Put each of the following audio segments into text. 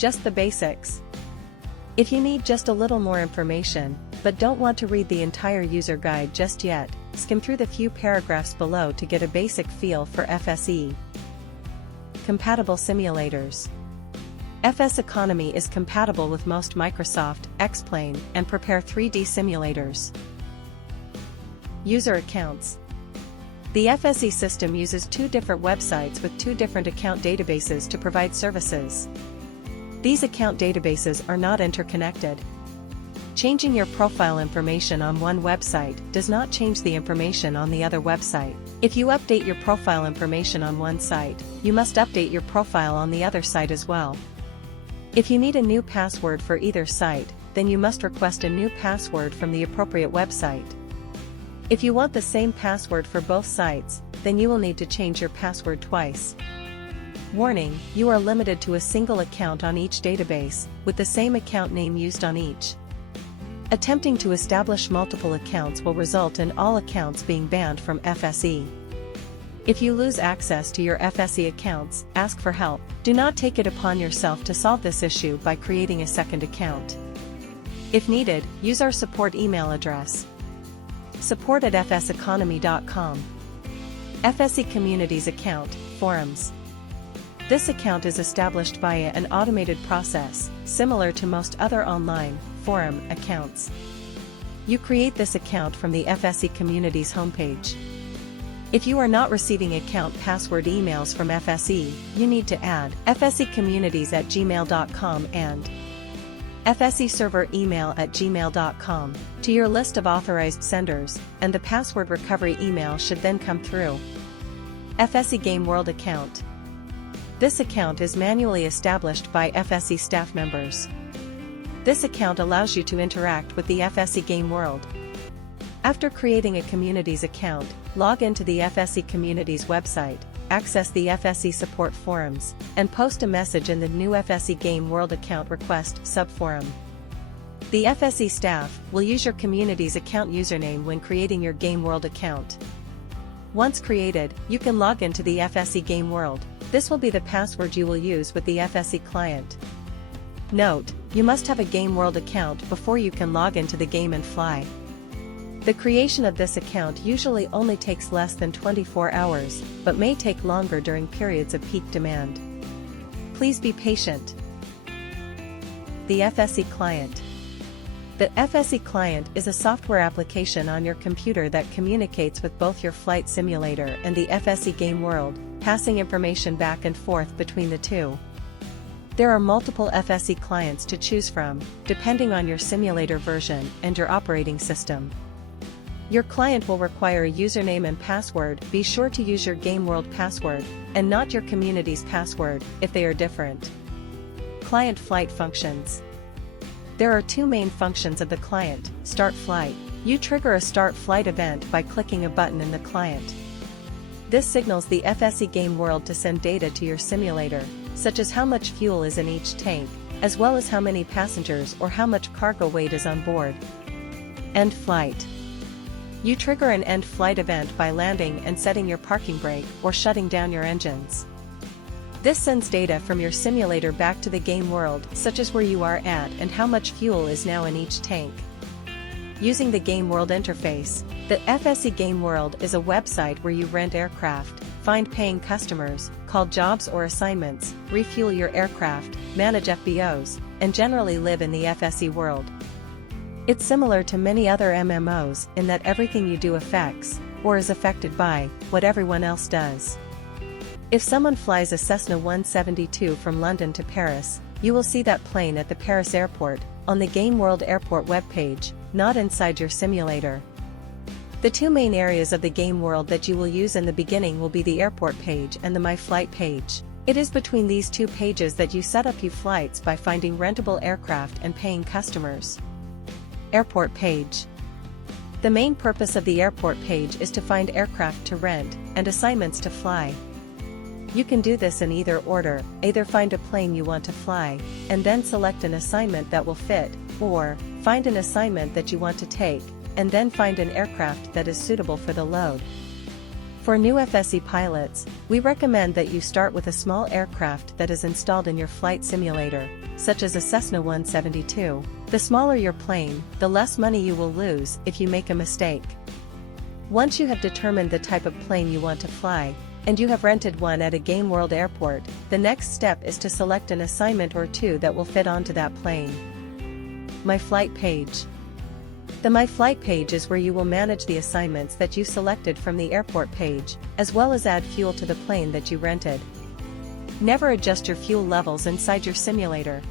just the basics. If you need just a little more information, but don't want to read the entire user guide just yet, skim through the few paragraphs below to get a basic feel for FSE. Compatible simulators. FS Economy is compatible with most Microsoft, X-Plane, and Prepare 3D simulators. User accounts. The FSE system uses two different websites with two different account databases to provide services. These account databases are not interconnected. Changing your profile information on one website does not change the information on the other website. If you update your profile information on one site, you must update your profile on the other site as well. If you need a new password for either site, then you must request a new password from the appropriate website. If you want the same password for both sites, then you will need to change your password twice. Warning: you are limited to a single account on each database, with the same account name used on each. Attempting to establish multiple accounts will result in all accounts being banned from FSE. If you lose access to your FSE accounts, ask for help. Do not take it upon yourself to solve this issue by creating a second account. If needed, use our support email address: support@fseconomy.com. FSE Communities Account, Forums. This account is established via an automated process, similar to most other online, forum, accounts. You create this account from the FSE Communities homepage. If you are not receiving account password emails from FSE, you need to add fsecommunities@gmail.com and fseserver@gmail.com to your list of authorized senders, and the password recovery email should then come through. FSE Game World account. This account is manually established by FSE staff members. This account allows you to interact with the FSE Game World. After creating a Communities account, log into the FSE Communities website, access the FSE support forums, and post a message in the new FSE Game World account request subforum. The FSE staff will use your Communities account username when creating your Game World account. Once created, you can log into the FSE Game World. This will be the password you will use with the FSE client. Note: you must have a Game World account before you can log into the game and fly. The creation of this account usually only takes less than 24 hours, but may take longer during periods of peak demand. Please be patient. The FSE Client. The FSE Client is a software application on your computer that communicates with both your flight simulator and the FSE Game World, passing information back and forth between the two. There are multiple FSE clients to choose from, depending on your simulator version and your operating system. Your client will require a username and password. Be sure to use your Game World password, and not your Communities password, if they are different. Client flight functions. There are two main functions of the client: Start Flight. You trigger a Start Flight event by clicking a button in the client. This signals the FSE Game World to send data to your simulator, such as how much fuel is in each tank, as well as how many passengers or how much cargo weight is on board. End Flight. You trigger an end flight event by landing and setting your parking brake or shutting down your engines. This sends data from your simulator back to the Game World, such as where you are at and how much fuel is now in each tank. Using the Game World interface, the FSE Game World is a website where you rent aircraft, find paying customers, call jobs or assignments, refuel your aircraft, manage FBOs, and generally live in the FSE world. It's similar to many other MMOs in that everything you do affects, or is affected by, what everyone else does. If someone flies a Cessna 172 from London to Paris, you will see that plane at the Paris airport, on the Game World Airport webpage, not inside your simulator. The two main areas of the Game World that you will use in the beginning will be the airport page and the My Flight page. It is between these two pages that you set up your flights by finding rentable aircraft and paying customers. Airport page. The main purpose of the airport page is to find aircraft to rent, and assignments to fly. You can do this in either order: either find a plane you want to fly, and then select an assignment that will fit, or find an assignment that you want to take, and then find an aircraft that is suitable for the load. For new FSE pilots, we recommend that you start with a small aircraft that is installed in your flight simulator, such as a Cessna 172. The smaller your plane, the less money you will lose if you make a mistake. Once you have determined the type of plane you want to fly, and you have rented one at a Game World airport, the next step is to select an assignment or two that will fit onto that plane. My Flight page. The My Flight page is where you will manage the assignments that you selected from the airport page, as well as add fuel to the plane that you rented. Never adjust your fuel levels inside your simulator.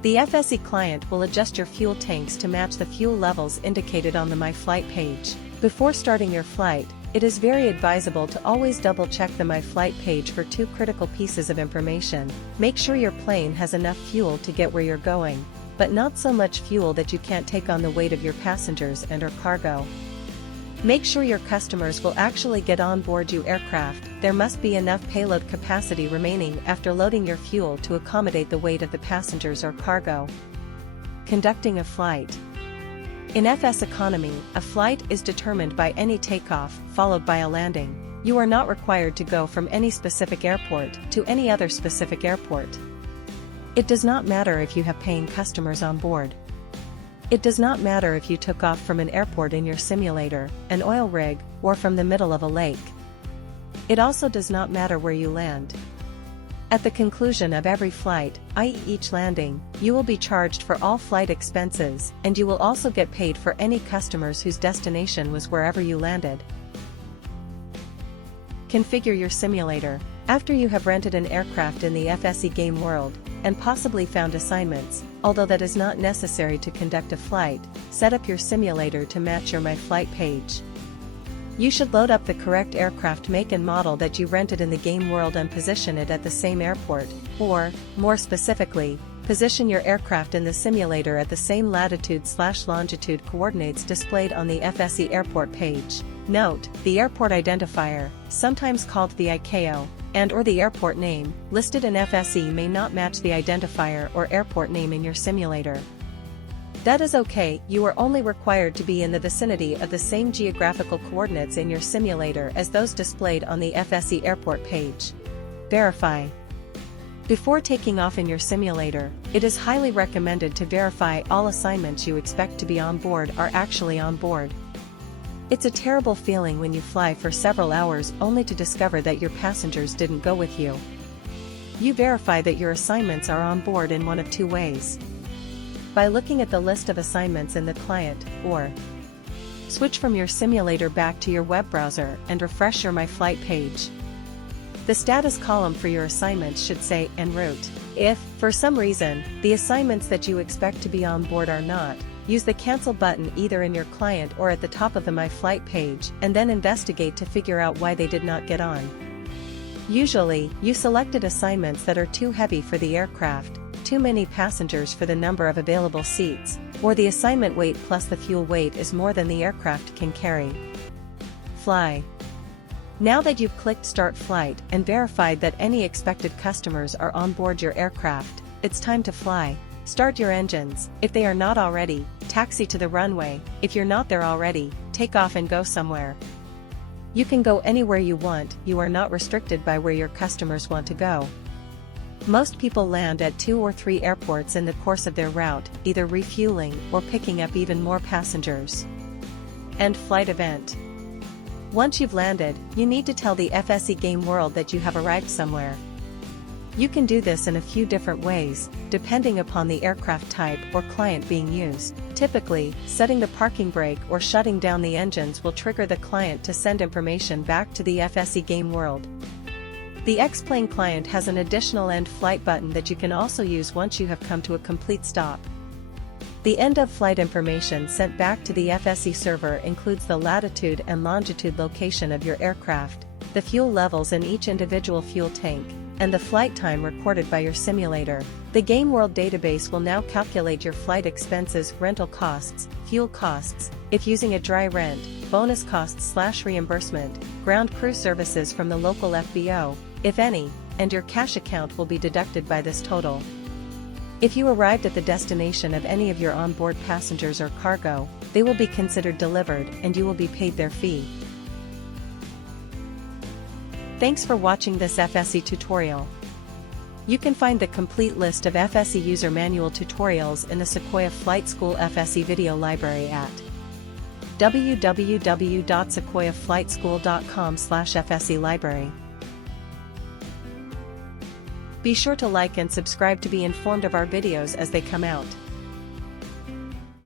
The FSE client will adjust your fuel tanks to match the fuel levels indicated on the My Flight page. Before starting your flight, it is very advisable to always double-check the My Flight page for two critical pieces of information. Make sure your plane has enough fuel to get where you're going, but not so much fuel that you can't take on the weight of your passengers and/or cargo. Make sure your customers will actually get on board your aircraft. There must be enough payload capacity remaining after loading your fuel to accommodate the weight of the passengers or cargo. Conducting a flight. In FS economy, a flight is determined by any takeoff followed by a landing. You are not required to go from any specific airport to any other specific airport. It does not matter if you have paying customers on board. It does not matter if you took off from an airport in your simulator, an oil rig, or from the middle of a lake. It also does not matter where you land. At the conclusion of every flight, i.e. each landing, you will be charged for all flight expenses, and you will also get paid for any customers whose destination was wherever you landed. Configure your simulator. After you have rented an aircraft in the FSE Game World, and possibly found assignments, although that is not necessary to conduct a flight, set up your simulator to match your My Flight page. You should load up the correct aircraft make and model that you rented in the Game World and position it at the same airport, or, more specifically, position your aircraft in the simulator at the same latitude/longitude coordinates displayed on the FSE airport page. Note, the airport identifier, sometimes called the ICAO, and/or the airport name, listed in FSE may not match the identifier or airport name in your simulator. That is okay, you are only required to be in the vicinity of the same geographical coordinates in your simulator as those displayed on the FSE airport page. Verify. Before taking off in your simulator, it is highly recommended to verify all assignments you expect to be on board are actually on board. It's a terrible feeling when you fly for several hours only to discover that your passengers didn't go with you. You verify that your assignments are on board in one of two ways. By looking at the list of assignments in the client, or switch from your simulator back to your web browser and refresh your My Flight page. The status column for your assignments should say en route. If, for some reason, the assignments that you expect to be on board are not, use the cancel button either in your client or at the top of the My Flight page and then investigate to figure out why they did not get on. Usually, you selected assignments that are too heavy for the aircraft, too many passengers for the number of available seats, or the assignment weight plus the fuel weight is more than the aircraft can carry. Fly. Now that you've clicked Start Flight and verified that any expected customers are on board your aircraft, it's time to fly. Start your engines. If they are not already, taxi to the runway. If you're not there already, take off and go somewhere. You can go anywhere you want, you are not restricted by where your customers want to go. Most people land at 2 or 3 airports in the course of their route, either refueling or picking up even more passengers. End flight event. Once you've landed, you need to tell the FSE Game World that you have arrived somewhere. You can do this in a few different ways, depending upon the aircraft type or client being used. Typically, setting the parking brake or shutting down the engines will trigger the client to send information back to the FSE Game World. The X-Plane client has an additional end flight button that you can also use once you have come to a complete stop. The end of flight information sent back to the FSE server includes the latitude and longitude location of your aircraft, the fuel levels in each individual fuel tank, and the flight time recorded by your simulator. The Game World database will now calculate your flight expenses, rental costs, fuel costs, if using a dry rent, bonus costs/reimbursement, ground crew services from the local FBO, if any, and your cash account will be deducted by this total. If you arrived at the destination of any of your onboard passengers or cargo, they will be considered delivered and you will be paid their fee. Thanks for watching this FSE tutorial. You can find the complete list of FSE user manual tutorials in the Sequoia Flight School FSE Video Library at www.sequoiaflightschool.com/FSE library. Be sure to like and subscribe to be informed of our videos as they come out.